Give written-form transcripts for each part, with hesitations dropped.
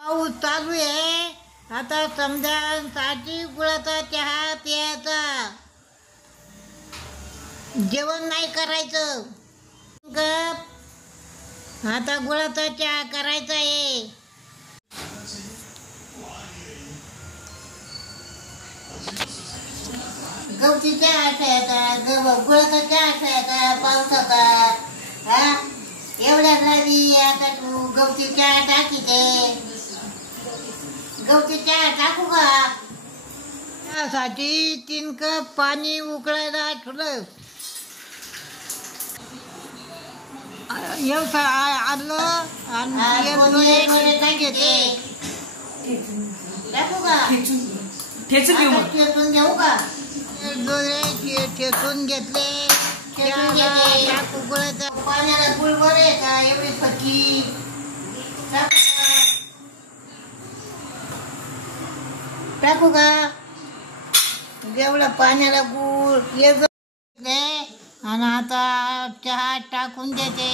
पाऊस चालू आहे. आता समजा साठी गुळाचा चहा प्यायचा, जेवण नाही करायचं. गप आता गुळाचा चहा करायचा आहे. गवती चहा खायचा, गुळाचा चहा खायचा पावसाचा. हा एवढ्या नाही आता तू गवती चहा टाकीते. गवती चहा टाकू का? त्यासाठी 3 कप पाणी उकळायला ठेवलं. आलं आणि टाकू का? ठेचून घेऊ का? ठेचून घेतले. पाण्याला गुळ बरं आहे का? एवढी फकी टाकू का? जेवढा पाण्याला गुळ आणि आता चहा टाकून देते.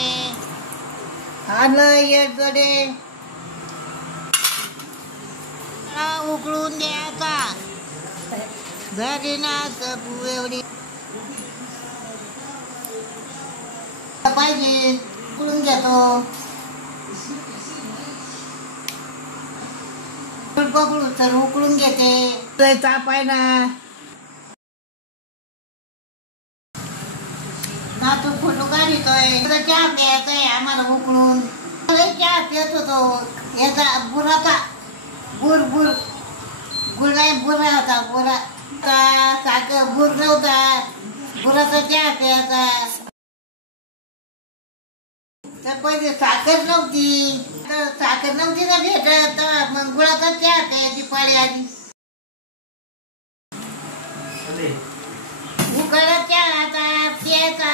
आलं एक जोडे उकळून द्यायचा. घरी ना एवढी पाहिजे उकळून घेतो. पकडू तर उकळून घेते. तापायला नातू फोटो काढतोय. चहा प्यायचाय आम्हाला उकळून. चहा पित होतो याचा बुराचा गुर नाही बुरा होता. बुरा साखर गुर नव्हता. बुराचा चहा प्यायचा. तर पहिले साखर नव्हती ना भेटत. मग गुळाचा चहा प्यायची पाळी आधी. उकळा चहा आता प्यायचा.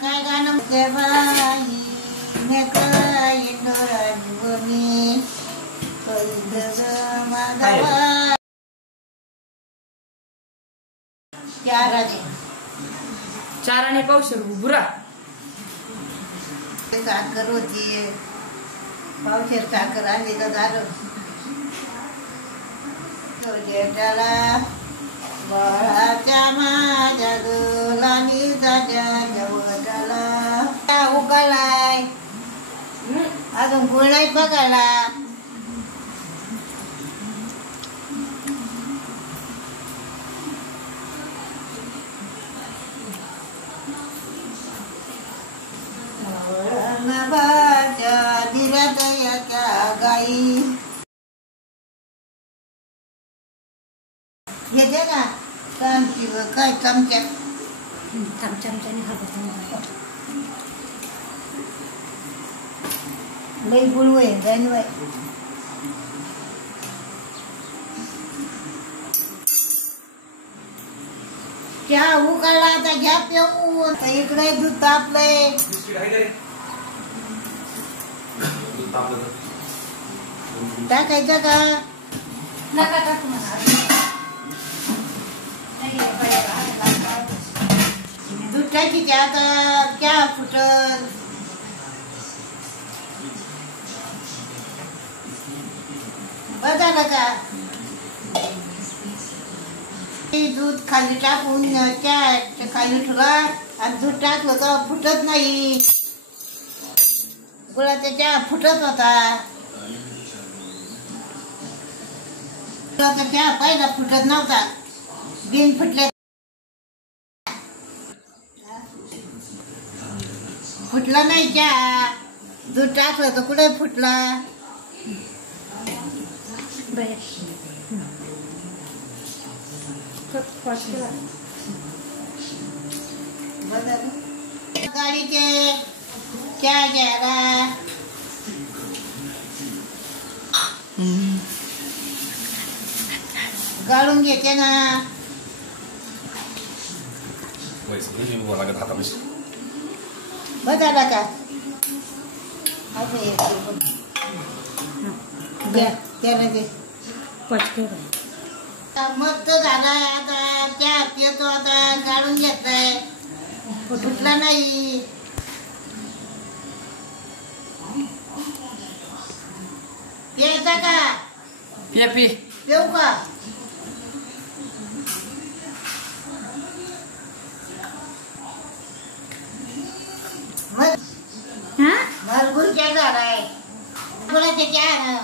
काय गाणं चार आणि पावशेर बुरा साखर होती. पावशेर साखर आणली तर झालं. त्याला बळाच्या माझ्या गुलानी झाल्या जवळला उकळलाय. अजून गुळ नाही बघायला. दिल्या दयाच्या गाई येते ना चमची काय चमच्याने लई गुळ होईल जाणवाय. चहा उकळला आता घ्या पिऊन. इकडे दूध तापलंय. टाकायचं का? नका टाकू दूध टाकीचे आता चहा फुटल. बघा का दूध खाली टाकून चहा खाली ठेवला आणि दूध टाकलं तर फुटत नाही. गुळाचा चहा फुटत होता. गुळाचा चहा पहिला फुटत नव्हता. बिन फुटले फुटला नाही चहा. दूध टाकलं तर कुठे फुटला. गाडीचे चहा घ्यायला गाळून घेते ना. बघायला का त्याला ते मस्त झालाय. आता चहा पितो. आता गाळून घेतलाय. फुटला नाही. का पे देऊ का मग हा भरपूर चहा झालाय बोलायचे चहा